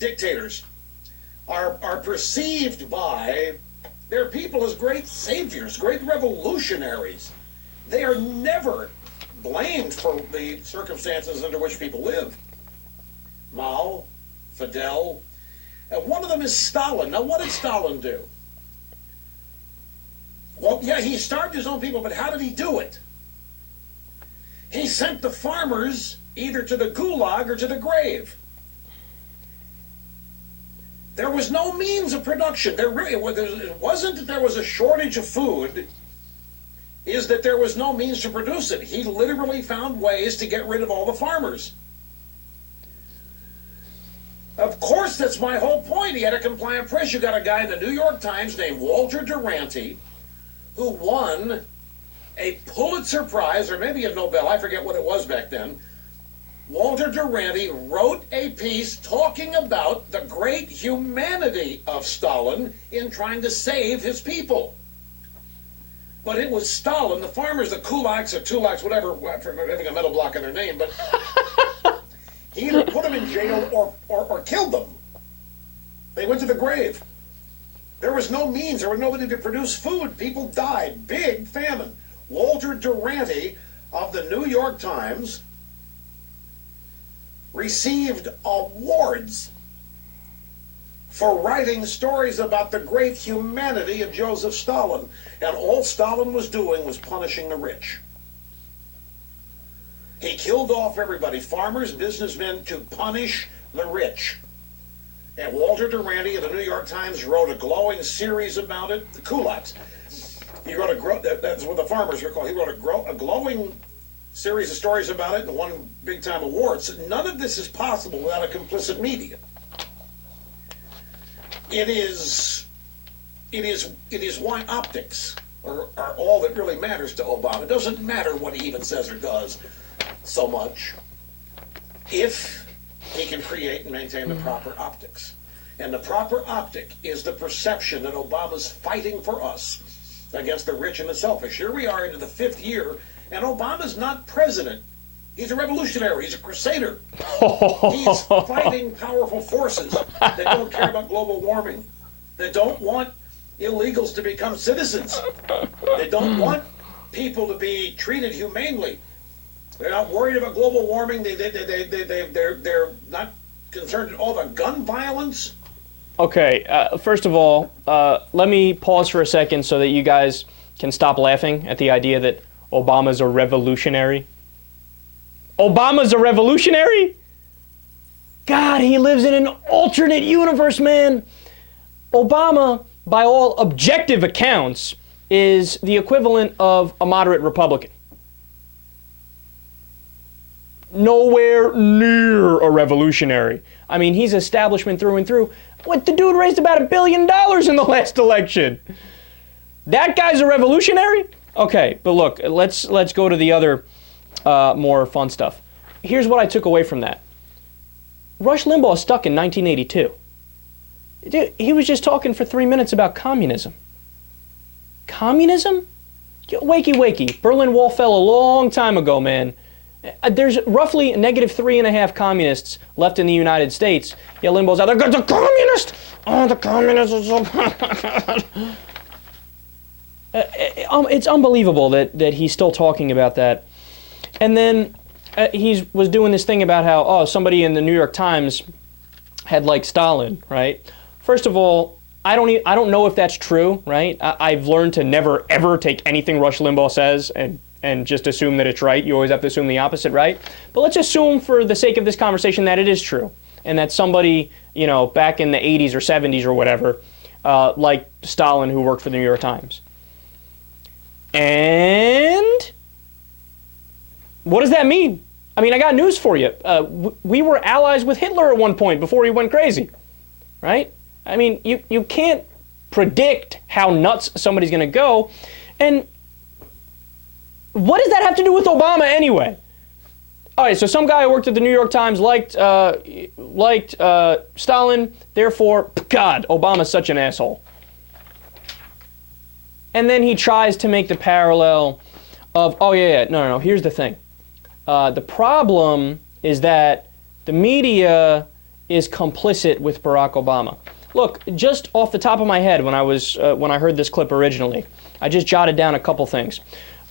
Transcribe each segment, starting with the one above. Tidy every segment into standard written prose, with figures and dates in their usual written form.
dictators are perceived by their people as great saviors, great revolutionaries. They are never blamed for the circumstances under which people live. Mao, Fidel, one of them is Stalin. Now, what did Stalin do? Well, yeah, he starved his own people, but how did he do it? He sent the farmers either to the gulag or to the grave. There was no means of production. It wasn't that there was a shortage of food, is that there was no means to produce it. He literally found ways to get rid of all the farmers. Of course, that's my whole point. He had a compliant press. You got a guy in the New York Times named Walter Duranty who won a Pulitzer Prize, or maybe a Nobel, I forget what it was back then. Walter Duranty wrote a piece talking about the great humanity of Stalin in trying to save his people. But it was Stalin, the farmers, the kulaks or tulaks, whatever, having a metal block in their name, but he either put them in jail or killed them. They went to the grave. There was no means, there was nobody to produce food. People died. Big famine. Walter Duranty of the New York Times received awards for writing stories about the great humanity of Joseph Stalin. And all Stalin was doing was punishing the rich. He killed off everybody, farmers, businessmen, to punish the rich. And Walter Duranty of the New York Times wrote a glowing series about it, the kulaks. He wrote that's what the farmers were called. He wrote a glowing series of stories about it and won big-time awards. None of this is possible without a complicit media. It is why optics are all that really matters to Obama. It doesn't matter what he even says or does so much if he can create and maintain the proper optics. And the proper optic is the perception that Obama's fighting for us against the rich and the selfish. Here we are into the 5th year, and Obama's not president. He's a revolutionary. He's a crusader. He's fighting powerful forces that don't care about global warming, that don't want illegals to become citizens. They don't want people to be treated humanely. They're not worried about global warming. They're not concerned at all about gun violence. Okay, first of all, let me pause for a second so that you guys can stop laughing at the idea that Obama's a revolutionary. Obama's a revolutionary? God, he lives in an alternate universe, man. Obama, by all objective accounts, is the equivalent of a moderate Republican. Nowhere near a revolutionary. I mean, he's establishment through and through. What, the dude raised about $1 billion in the last election. That guy's a revolutionary? Okay, but look, let's go to the other more fun stuff. Here's what I took away from that. Rush Limbaugh stuck in 1982. Dude, he was just talking for 3 minutes about communism. Communism? Wakey, wakey. Berlin Wall fell a long time ago, man. There's roughly -3.5 communists left in the United States. Yeah, Limbaugh's out there. The communist! Oh, the communists are so bad. It's unbelievable that he's still talking about that. And then he was doing this thing about how, somebody in the New York Times had liked Stalin, right? First of all, I don't know if that's true, right? I've learned to never, ever take anything Rush Limbaugh says and just assume that it's right. You always have to assume the opposite, right? But let's assume for the sake of this conversation that it is true and that somebody, back in the 80s or 70s or whatever, like Stalin who worked for the New York Times. And what does that mean? I mean, I got news for you. We were allies with Hitler at one point before he went crazy, right? I mean, you can't predict how nuts somebody's going to go. And what does that have to do with Obama anyway? All right, so some guy who worked at the New York Times liked Stalin, therefore, God, Obama's such an asshole. And then he tries to make the parallel of, no, here's the thing. The problem is that the media is complicit with Barack Obama. Look, just off the top of my head, when I heard this clip originally, I just jotted down a couple things.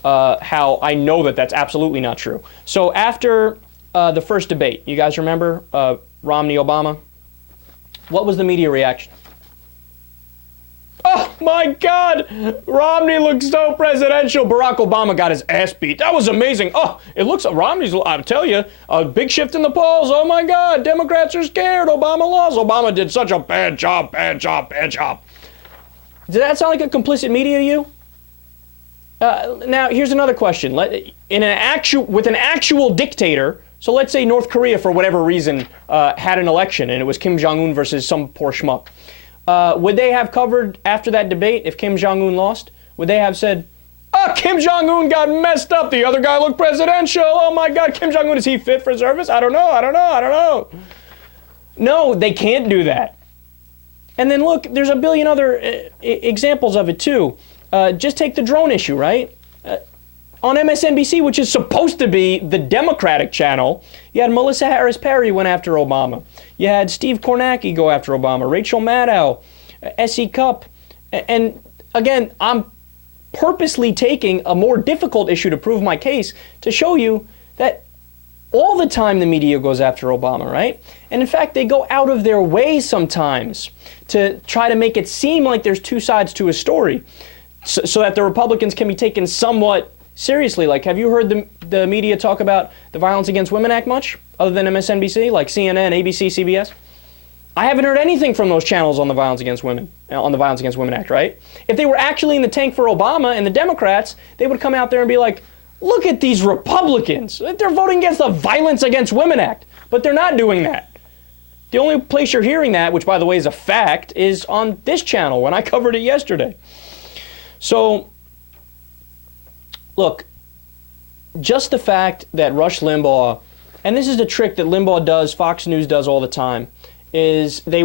How I know that that's absolutely not true. So after the first debate, you guys remember Romney-Obama? What was the media reaction? Oh my God! Romney looks so presidential. Barack Obama got his ass beat. That was amazing. Oh, it looks Romney's, I'll tell you, a big shift in the polls. Oh my God, Democrats are scared. Obama lost. Obama did such a bad job, bad job, bad job. Did that sound like a complicit media to you? Now, here's another question. With an actual dictator, so let's say North Korea, for whatever reason, had an election and it was Kim Jong-un versus some poor schmuck. Would they have covered after that debate if Kim Jong-un lost? Would they have said, oh, Kim Jong-un got messed up. The other guy looked presidential. Oh my God, Kim Jong-un, is he fit for service? I don't know. No, they can't do that. And then look, there's a billion other examples of it too. Just take the drone issue, right? On MSNBC, which is supposed to be the Democratic channel, you had Melissa Harris Perry went after Obama. You had Steve Kornacki go after Obama, Rachel Maddow, S.E. Cupp. And again, I'm purposely taking a more difficult issue to prove my case to show you that all the time the media goes after Obama, right? And in fact, they go out of their way sometimes to try to make it seem like there's two sides to a story so that the Republicans can be taken somewhat seriously. Like, have you heard the media talk about the Violence Against Women Act much, other than MSNBC, like CNN, ABC, CBS? I haven't heard anything from those channels on the Violence Against Women Act, right? If they were actually in the tank for Obama and the Democrats, they would come out there and be like, look at these Republicans. They're voting against the Violence Against Women Act. But they're not doing that. The only place you're hearing that, which by the way is a fact, is on this channel when I covered it yesterday. So, look, just the fact that Rush Limbaugh, and this is the trick that Limbaugh does, Fox News does all the time, is they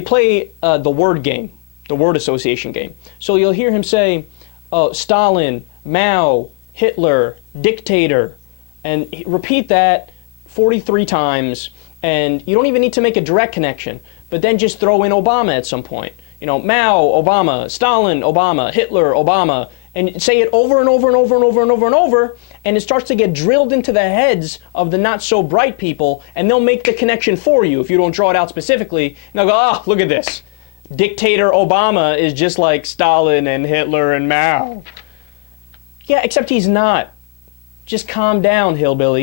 play the word game, the word association game. So you'll hear him say, oh, Stalin, Mao, Hitler, dictator, and repeat that 43 times, and you don't even need to make a direct connection, but then just throw in Obama at some point. You know, Mao, Obama, Stalin, Obama, Hitler, Obama, and say it over and over and over and over and over and over, and it starts to get drilled into the heads of the not so bright people, and they'll make the connection for you if you don't draw it out specifically, and they'll go, oh, look at this. Dictator Obama is just like Stalin and Hitler and Mao. Yeah, except he's not. Just calm down, hillbilly.